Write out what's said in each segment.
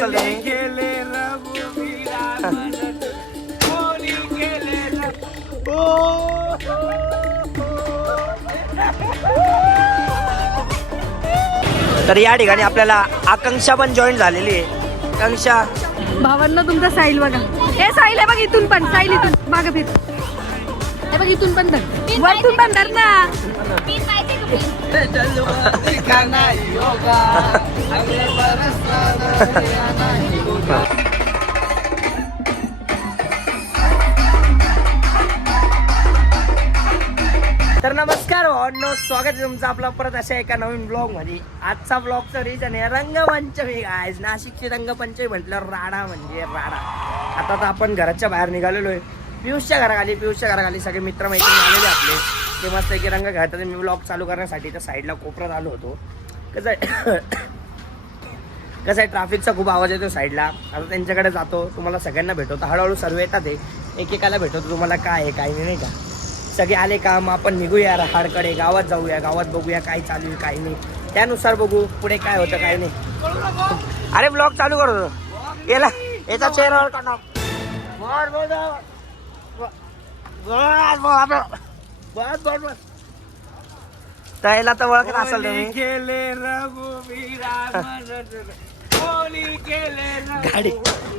तर या ठिकाणी आपल्याला आकांक्षा पण जॉईन झालेली आहे. आकांक्षा भावांना तुमचा साईल बघा. हे साईल आहे बघ, इथून पण साईल इथून मागे फिर. हे बघ इथून पण धर, वरतून पण धर ना. तर नमस्कार भावांनो, स्वागत आहे तुमचं आपला परत अशा एका नवीन ब्लॉग मध्ये. आजचा ब्लॉगचा रिजन आहे रंगपंचमी. आज नाशिकची रंगपंचमी म्हटलं राडा म्हणजे राडा. आता तर आपण घराच्या बाहेर निघालेलो आहे. पियुषच्या घराखाली सगळे मित्रमैत्रिणी आलेले आपले. ते मस्त की रंग घालतात. मी ब्लॉग चालू करण्यासाठी त्या साईडला कोपऱ्यात आलो होतो. कसं आहे ट्रॅफिकचा खूप आवाज येतो साईडला. आता त्यांच्याकडे जातो, तुम्हाला सगळ्यांना भेटवतो. हळूहळू सर्व येतात आहे, एकेकाला भेटवतो तुम्हाला काय आहे काय नाही का. सगळे आले का मग आपण निघूया रहाडकडे, गावात जाऊया, गावात बघूया काय चालू आहे काय नाही. त्यानुसार बघू पुढे काय होतं काय नाही. अरे ब्लॉग चालू करतो याला, याचा चेहऱ्यावर काढा. त्याला तर ओळखत असेल तुम्ही.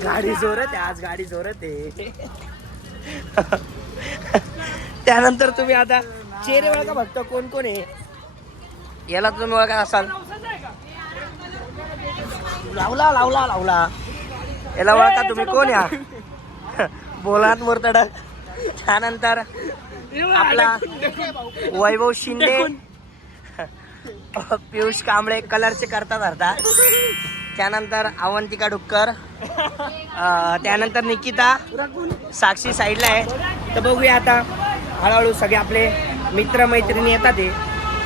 गाडी जोरात आहे आज, गाडी जोरात आहे. त्यानंतर तुम्ही आता चेहरे ओळखा फक्त कोण कोण आहे याला तुम्ही ओळखत असाल. लावला याला ओळखा तुम्ही कोण या बोलात मुरतडक. त्यानंतर आपला वैभव शिंदे, पियुष कांबळे कलरचे करता धरता. त्यानंतर अवंतिका डुक्कर, त्यानंतर निकिता, साक्षी साईडला आहे. तर बघूया आता हळूहळू सगळे आपले मित्रमैत्रिणी येतात ते,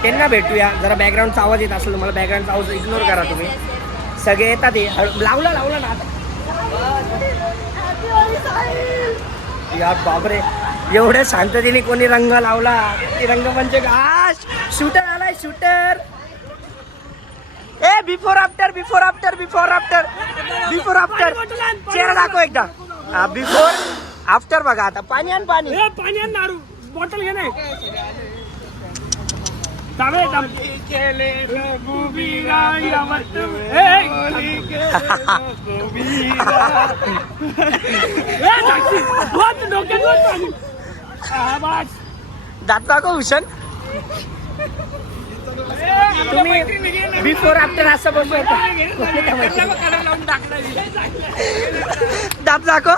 त्यांना भेटूया. जरा बॅकग्राऊंडचा आवाज येत असेल तुम्हाला, बॅकग्राऊंडचा आवाज इग्नोर करा तुम्ही. सगळे येतात ते. लावला ना आता. यार बापरे, एवढ्या शांततेने कोणी रंग लावला. ती रंगमंच शूटर आलाय, शूटर. ए बिफोर आफ्टर चेहरा दाखव एकदा. बिफोर आफ्टर बघा. आता पाणी आण नारू बॉटल घे नाही. दात दाखव भूषण. तुम्ही बिफोर आफ्टर असं बघू दात दाखव.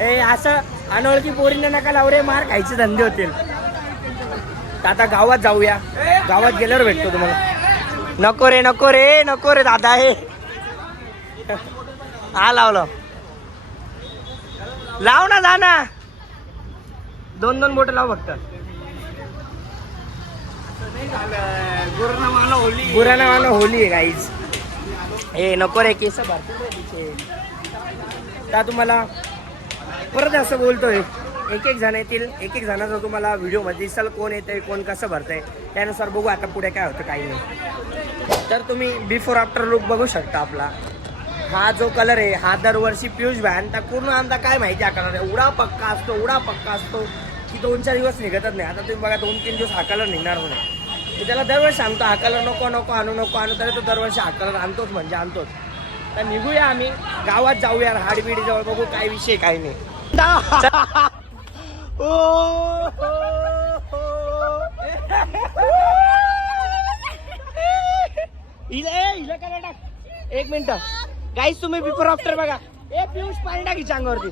ए असं अनोळखी पोरींना नका लावरे, मार खायचे धंदे होतील. आता गावात जाऊया, गावात गेल्यावर भेटतो तुम्हाला. नको रे दादा. हे हा लावलं, लाव ना, जा ना. 2 बोट लाव फक्त. गुराना वाला होली आहे गाईज. ए नको रे, केस भरपूर. त्या तुम्हाला परत असं बोलतोय, एक जण येतील, एक जणाचा तुम्हाला व्हिडिओ मध्ये दिसेल कोण येतंय कोण कसं भरतंय. त्यानुसार बघू आता पुढे काय होतं काही नाही. तर तुम्ही बिफोर आफ्टर लुक बघू शकता आपला. हा जो कलर आहे हा दरवर्षी पियुष भाई पूर्ण आणता काय माहिती. हा कलर एवढा पक्का असतो की 2-4 दिवस निघतच नाही. आता तुम्ही बघा 2-3 दिवस हा कलर निघणार म्हणून. मी त्याला दरवर्षी सांगतो हा कलर नको आणू तरी तो दरवर्षी हा कलर आणतोच. तर निघूया आम्ही, गावात जाऊया, हाडबिडी जवळ बघू काय विषय काय नाही. हिला काय टाक. 1 मिनिट गाईस, तुम्ही बिफोर आफ्टर बघा. ए पियुष पाणी टाक हिच्या अंगावरती.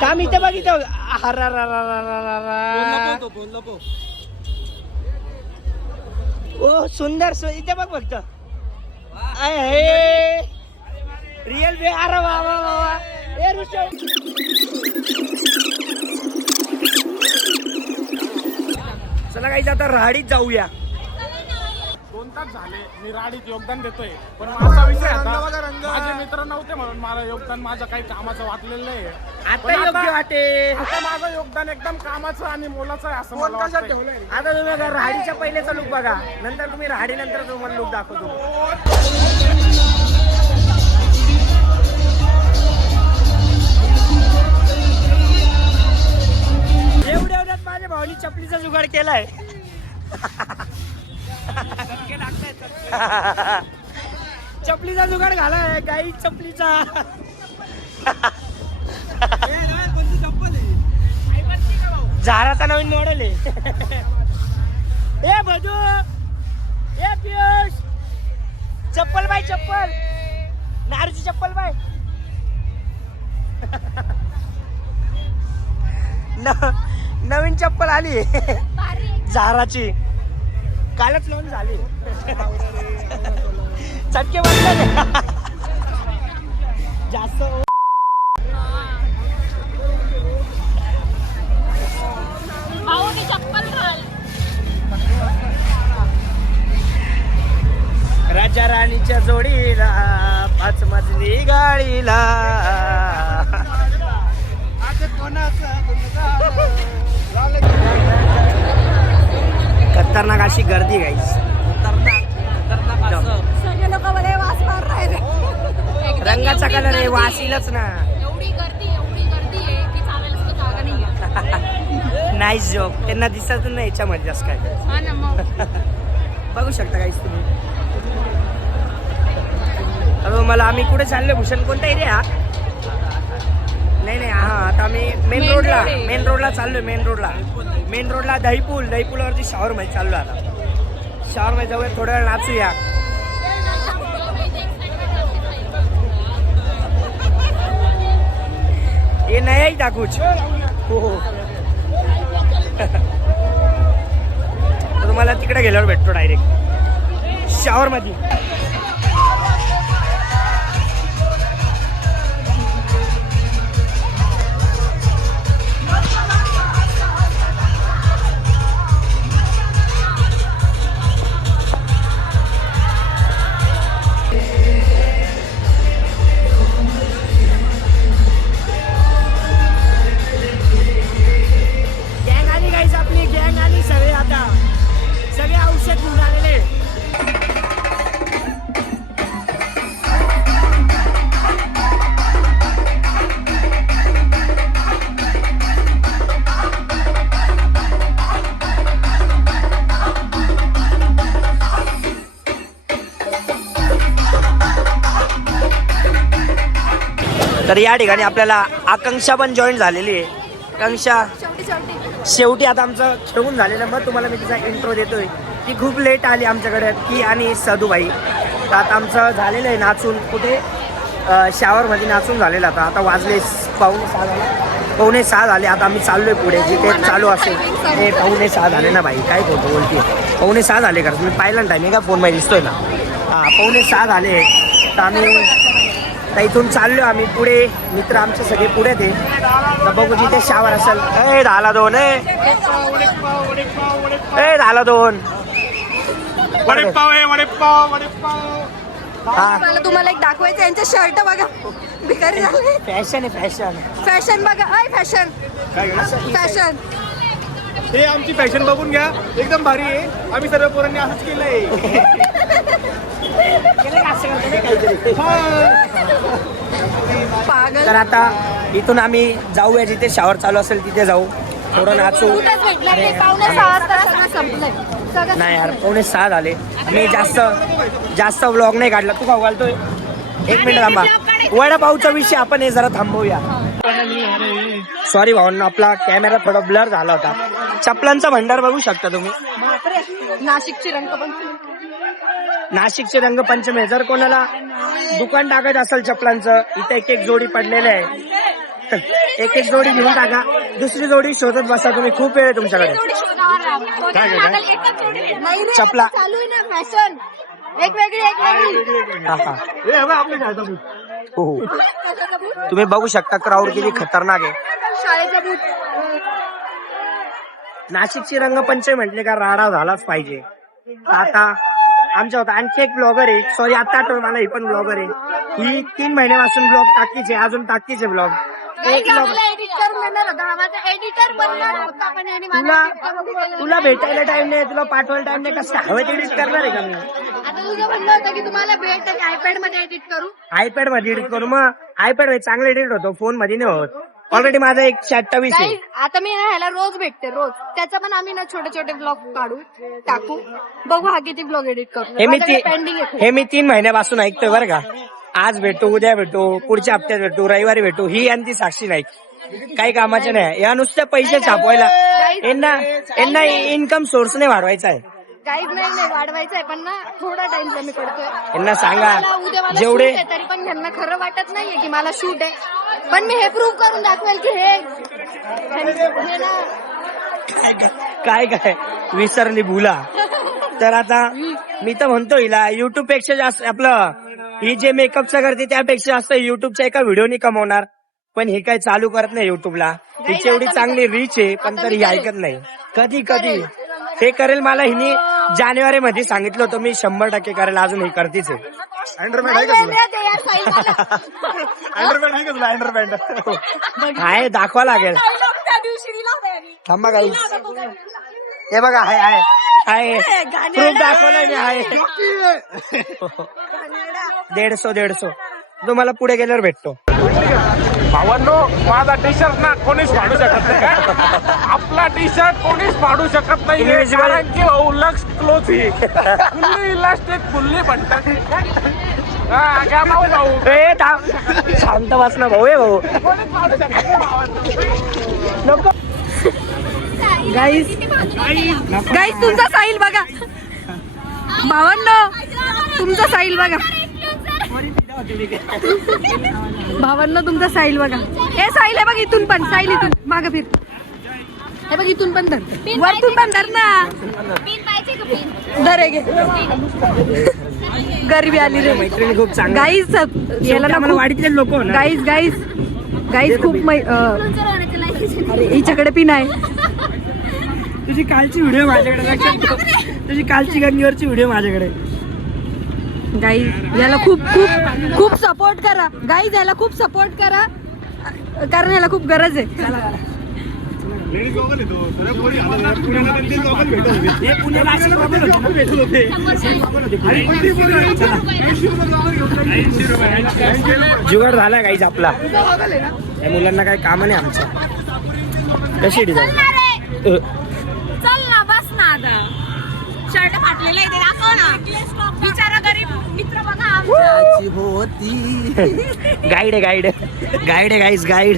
काम इथे बघ, इथं. ओ सुंदर, इथे बघ फक्त. रिअल बे. अरे वा. ए ऋषभ, चला गाईस आता राहाडीत जाऊया. तास झाले मी राडीत योगदान देतोय, पण माझा विषय होता माझे मित्र नव्हते म्हणून मला योगदान माझं काही कामाचं वाटलेलं नाही. आता योग्य वाटे. आता माझं योगदान एकदम कामाचं आणि मोलाचं आहे असं मला वाटतंय. आता तुम्ही बघा राहाडीच्या पहिलेचा लुक बघा, नंतर तुम्ही राहाडी नंतर तुम्हाला लुक दाखवतो. एवढ्यात माझ्या भावानी चपलीचा जुगाड केलाय. चपलीचा जुगाड घालाय गाई चपलीचा. झाराचा नवीन मॉडेल आहे. ए भजू ए पियुष चप्पल बाय चप्पल नारूची चप्पल बाय. नवीन चप्पल आली झाराची, कालच लॉन्च झाली. चटके बसले जास्त. राजा राणीच्या जोडीला 5 मजली गाडीला खतरनाक अशी गर्दी गाईस. सगळे लोक मला वास मार राहिले. रंगाचा कलर आहे वासीलच ना. एवढी गर्दी आहे की चालायला सुद्धा जागा नाही. Nice job. त्यांना दिसत नाही याच्यामध्ये असं काय. हा ना मग. बघू शकता गाईस तुम्ही. अरे मला आम्ही कुठे चाललोय भूषण, कोणता एरिया? नाही हा आता आम्ही मेन रोडला चाललोय. मेन रोडला दहीपूलवरती शॉवर मध्ये चाललो. आता शॉवर मध्ये जाऊया, थोड्या वेळ नाचूया. हे नाही दाखवूच. हो तुम्हाला तिकडे गेल्यावर भेटतो डायरेक्ट शॉवर मध्ये. सगळे औषध घेऊन आलेले. तर या ठिकाणी आपल्याला आकांक्षा पण जॉईन झालेली आहे. आकांक्षा शेवटी आता आमचं खेळून झालेलं, मग तुम्हाला मी तिचा इंट्रो देतोय. ती खूप लेट आली आमच्याकडे, ती आणि सदूबाई. तर आता आमचं झालेलं आहे नाचून. कुठे शॉवरमध्ये नाचून झालेलं. आता वाजले 5:45 झाले. आता आम्ही चाललोय पुढे जिथे चालू असेल. हे 5:45 झाले ना बाई, काय बोलतो बोलते. 5:45 झाले का तुम्ही पाहिलं ना टाईम का फोन मध्ये दिसतोय ना. 5:45 झाले. तर आम्ही तर इथून चाललो आम्ही पुढे. मित्र आमचे सगळे पुढे ते. तर बघू जिथे शॉवर असेल. ए झाला 2 झाला 2. मला तुम्हाला एक दाखवायचं, यांचे शर्ट बघा भिकारी झाले. फॅशन आहे फॅशन बघा. फॅशन हे आमची फॅशन बघून घ्या, एकदम भारी आहे. आम्ही सर्व पोरांनी असंच केलंय. पागल. तर आता इथून आम्ही जाऊया जिथे शॉवर चालू असेल तिथे जाऊ. थोडं नाचू. नाही यार 5:45 झाले. मी जास्त व्लॉग नाही काढला. तू खाऊ घालतोय? 1 मिनिट थांबा. वडापावचा विषय आपण हे जरा थांबवूया. सॉरी भावांना, आपला कॅमेरा थोडा ब्लर झाला होता. चपलांचा भंडार बघू शकता तुम्ही. नाशिकचे रंगपंचमी. जर कोणाला दुकान टाकायचं असेल चपलांचं, इथे एक जोडी पडलेले आहे. एक जोडी घेऊन टाका. दुसरी जोडी शोधत बसा तुम्ही. खूप वेळ आहे तुमच्याकडे. चपला फॅशन वेगवेगळी. हो तुम्ही बघू शकता क्राऊड किती खतरनाक आहे. नाशिकची रंगपंचमी म्हटले का राडा झालाच पाहिजे. आता आमच्या होता आणखी एक ब्लॉगर आहे, सॉरी आता आठवलं मला, ही पण ब्लॉगर आहे. ही 3 महिन्यापासून ब्लॉग टाकीचे, अजून टाकीचे ब्लॉग. तुला भेटायला टाइम नाही, तुला पाठवायला टाइम नाही, कसं हवं एडिट करणार आहे का मी? आता तुझं म्हणलं होतं की तुम्हाला भेट आयपॅड मध्ये एडिट करू. आयपॅड मध्ये एडिट करू, मग आयपॅड मध्ये चांगलं एडिट होतो, फोन मध्ये नाही होत. ऑलरेडी माझा 128 आहे. आता मी ना ह्याला रोज भेटते, रोज. त्याचा पण आम्ही ना छोटे छोटे ब्लॉग काढू, टाकू, बघू हा किती ब्लॉग एडिट करू. पेंडिंग हे मी 3 महिन्यापासून ऐकतोय बरं का. आज भेटू, उद्या भेटू, पुढच्या हप्त्यात भेटू, रविवारी भेटू. ही आणि ती साक्षी नाईक काही कामाचे नाही, या नुसत्या पैसे छापवायला. यांना इन्कम सोर्स नाही वाढवायचा आहे. काहीच नाही वाढवायचं आहे, पण ना थोडा टाइम कमी पडतोय. यांना सांगा उद्या मला जेवढे shoot आहे, तरी पण यांना खरं वाटत नाहीये की मला शूट आहे, पण मी हे प्रूव्ह करून दाखवेल की हे ना काय विसरली भुला. तर आता मी तर म्हणतो हिला युट्यूब पेक्षा जास्त आपलं ही जे मेकअपचं करते त्यापेक्षा जास्त युट्यूबच्या एका व्हिडिओनी कमवणार. पण हे काय चालू करत नाही युट्यूबला. हिची एवढी चांगली रीच आहे, पण तरी ही ऐकत नाही. कधी हे करेल. मला हिने जानेवारी मध्ये सांगितलं होतं मी 100% करेल, अजून हे करतीच आहे. अँडरपॅड आहे का तुला? अँडरपॅड आहे दाखवा लागेल. थांबा काही हे बघा, आहे प्रूफ दाखवलाय मी. आहे 150 तुम्हाला पुढे गेल्यावर भेटतो. भावांनो, माझा टी शर्ट ना कोणीच फाडू शकत नाही का? आपला टी शर्ट कोणीच फाडू शकत नाही, कारण की लक्ष क्लोज ही फुल्ली इलास्टिक फुल्ली म्हणतात. काय भाऊ शांत बस ना भाऊ. भाऊ नको. गाईस तुमचा साहिल बघा. भावांनो तुमचा साहिल बघा. भावांनो तुमचा साहिल बघा. हे साहिल आहे बघ, इथून पण साहिल, इथून मागं फिर. हे बघ इथून पण धर, वरतून पण धर ना. धर घे. गरीबी आली रे मैत्रिणी खूप चांगली. गाईस याला ना मला वाडीतले लोक गाईस खूप हिच्याकडे पिन आहे. तुझी कालची व्हिडिओ माझ्याकडे, लक्षात ठेव. तुझी कालची गंगेवरची व्हिडिओ माझ्याकडे. गाईज याला खूप सपोर्ट करा. गाईज याला खूप सपोर्ट करा, कारण याला खूप गरज आहे. जुगाड झाला गाईज आपला. या मुलांना काही काम नाही आमचं. कशी डिझाईन चल ना, बस ना. आता शर्ट फाटलेला आहे, दाखव ना. बिचारा गरीब मित्र बघा. Guide guide.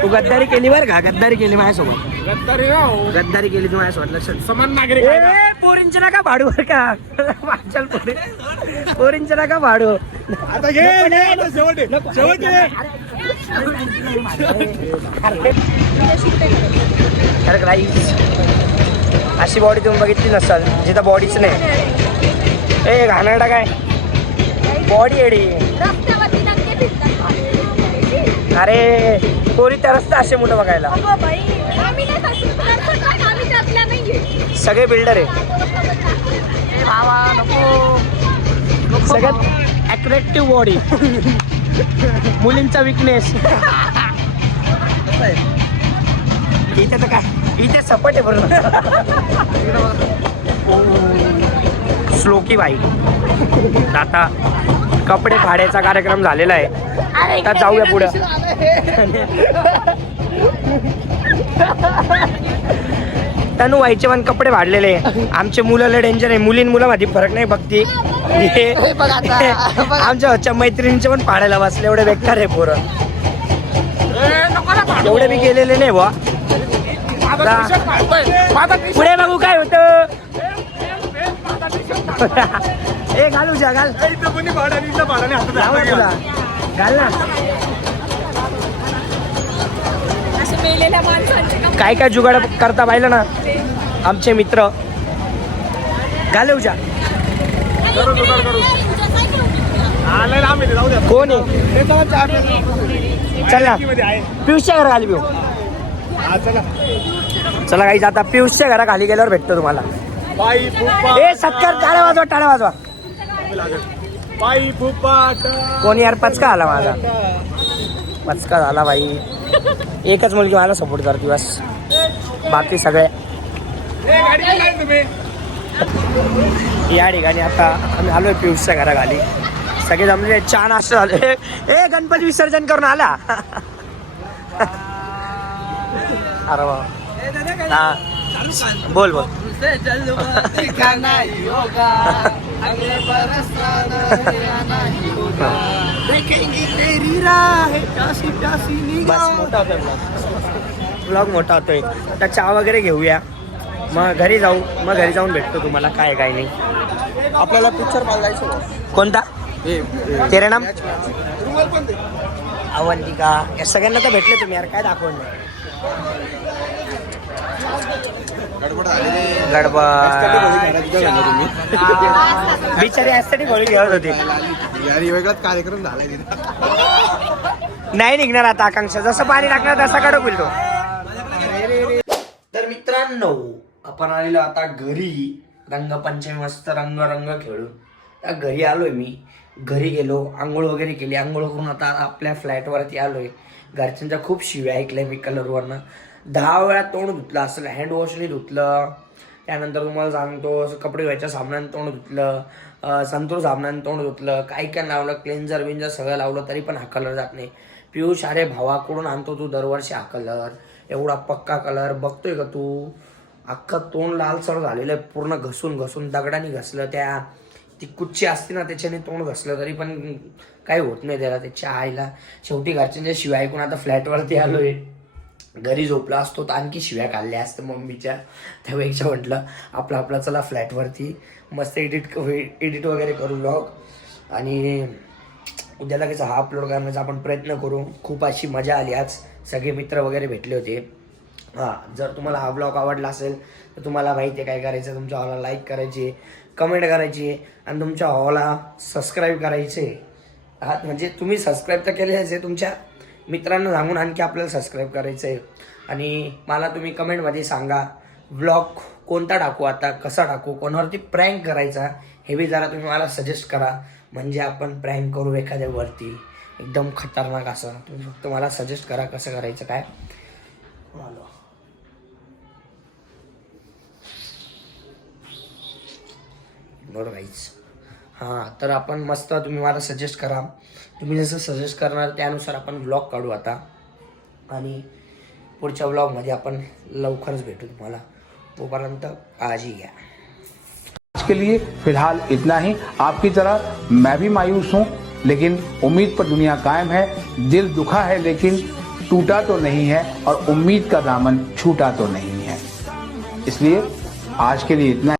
तू गद्दारी केली बरं का, गद्दारी केली माझ्यासोबत. गद्दारी केली तू माझ्यासोबत, लक्षात. समान नागरिक पोरींचे नका भाडू बरं का. चल पोरींचे नका भाडू. आता घे शेवट. अरे गाईस, अशी बॉडी तुम्ही बघितली नसाल जिथं बॉडीच नाही. ए घाणेरडा काय बॉडी एडी. अरे पोरी त्या रस्ता असे मोठं बघायला. सगळे बिल्डर आहे. सगळ्यात अट्रॅक्टिव्ह बॉडी, मुलींचा विकनेस. इथे तर काय, इथे सपाट आहे बरोबर. श्लोकी बाई. आता कपडे फाडायचा कार्यक्रम झालेला आहे. आता जाऊया पुढं. तनु व्हायचे पण कपडे फाडलेले. आमचे मुलं डेंजर आहे. मुलांमध्ये फरक नाही बघती. आमच्या मैत्रिणींचे पण फाडायला बसले. एवढे बेकार आहे पोरं. एवढे मी गेलेले नाही बुवा. पुढे बघू काय होतं. ए घालू जा, घाल घाल ना. काय काय जुगाड करता पाहिलं ना आमचे मित्र. घालू जा. कोण आहे? चल ना पियुषच्या घरा खाली पिऊ. चला काही आता पियुषच्या घरा खाली गेल्यावर भेटतो तुम्हाला. बाई फुप्पा ए सत्कार, टाळ्या वाजवा, टाळ्या वाजवा. बाई फुप्पाट कोणी यार पचका आला माझा, पचका झाला भाई. एकच मुलगी मला सपोर्ट करते बस, बाकी सगळे. या ठिकाणी आता आम्ही आलोय पियुषच्या घराखाली. सगळे जमले, छान असं झाले. ए गणपती विसर्जन करून आला. अरे वा, हा बोल बोल. ब्लॉग मोठा होतोय. आता चहा वगैरे घेऊया, मग घरी जाऊ, मग घरी जाऊन भेटतो तुम्हाला काय काय नाही. आपल्याला पिक्चर बघायचं. कोणता? तेरे नाम, अवंतिका, या सगळ्यांना तर भेटले तुम्ही यार, काय दाखवून गडबड. बिचारी यासाठी गोळी घेत होती. वेगळाच कार्यक्रम झालाय. नाही निघणार आता आकांक्षा, जसं पाणी टाकणार तसा कडक होईल तो. तर मित्रांनो, आपण आलेलो आता घरी. रंगपंचमी मस्त रंग खेळून त्या घरी आलोय. मी घरी गेलो, आंघोळ वगैरे केली. आंघोळ करून आता आपल्या फ्लॅटवरती आलोय. घरच्यांच्या खूप शिव्या ऐकल्या मी कलरवरनं. 10 वेळा तोंड धुतलं, असं हँडवॉशने धुतलं. त्यानंतर तुम्हाला सांगतो, कपडे धुवायच्या साबणाने तोंड धुतलं, संतूर साबणाने तोंड धुतलं, काय काय लावलं, क्लेन्झर विंजर सगळं लावलं, तरी पण हा कलर जात नाही. पियुष, अरे भावाकडून आणतो तू दरवर्षी हा कलर, एवढा पक्का कलर बघतोय का तू? अख्खं तोंड लालसर झालेलं आहे, पूर्ण घसून दगडाने घसलं. ती कुच्ची असते ना, त्याच्याने तोंड घसलं तरी पण काही होत नाही त्याला. त्याच्या आईला शेवटी घरच्यांच्या शिव्या ऐकून आता फ्लॅटवरती आलोय. घरी झोपला असतो तर आणखी शिव्या खाल्ल्या असतं मम्मीच्या. त्यापेक्षा म्हटलं आपला चला फ्लॅटवरती मस्त एडिट वगैरे करू व्लॉग, आणि उद्या लगेच हा अपलोड करण्याचा आपण प्रयत्न करू. खूप अशी मजा आली आज, सगळे मित्र वगैरे भेटले होते. हां, जर तुम्हाला हा ब्लॉग आवडला असेल तर तुम्हाला माहिती आहे काय करायचं. तुमच्या हॉला लाईक करायची, कमेंट करायची, आणि तुमच्या हॉला सबस्क्राईब करायचे. हा, म्हणजे तुम्ही सबस्क्राईब तर केलेच आहे, तुमच्या मित्रांना सांगून आणखी आपल्याला सबस्क्राईब करायचं आहे. आणि मला तुम्ही कमेंटमध्ये सांगा व्लॉग कोणता टाकू, आता कसा टाकू, कोणावरती प्रँक करायचा, हे बी जरा तुम्ही मला सजेस्ट करा. म्हणजे आपण प्रँक करू एखाद्यावरती एकदम खतरनाक असं. तुम्ही फक्त मला सजेस्ट करा कसं करायचं काय. बरोबर गाईच. हां, तर आपण मस्त, तुम्ही मला सजेस्ट करा. तुम्ही जसं सजेस्ट करणार त्यानुसार आपण व्लॉग काढू आता. आणि पुढच्या व्लॉगमध्ये आपण लवकरच भेटू तुम्हाला. तोपर्यंत काळजी घ्या. आज के लिए फिलहाल इतना ही. आपकी तरह मैं भी मायूस हूँ, लेकिन उम्मीद पर दुनिया कायम है. दिल दुखा है लेकिन टूटा तो नहीं है, और उम्मीद का दामन छूटा तो नहीं है. इसलिए आज के लिए इतना.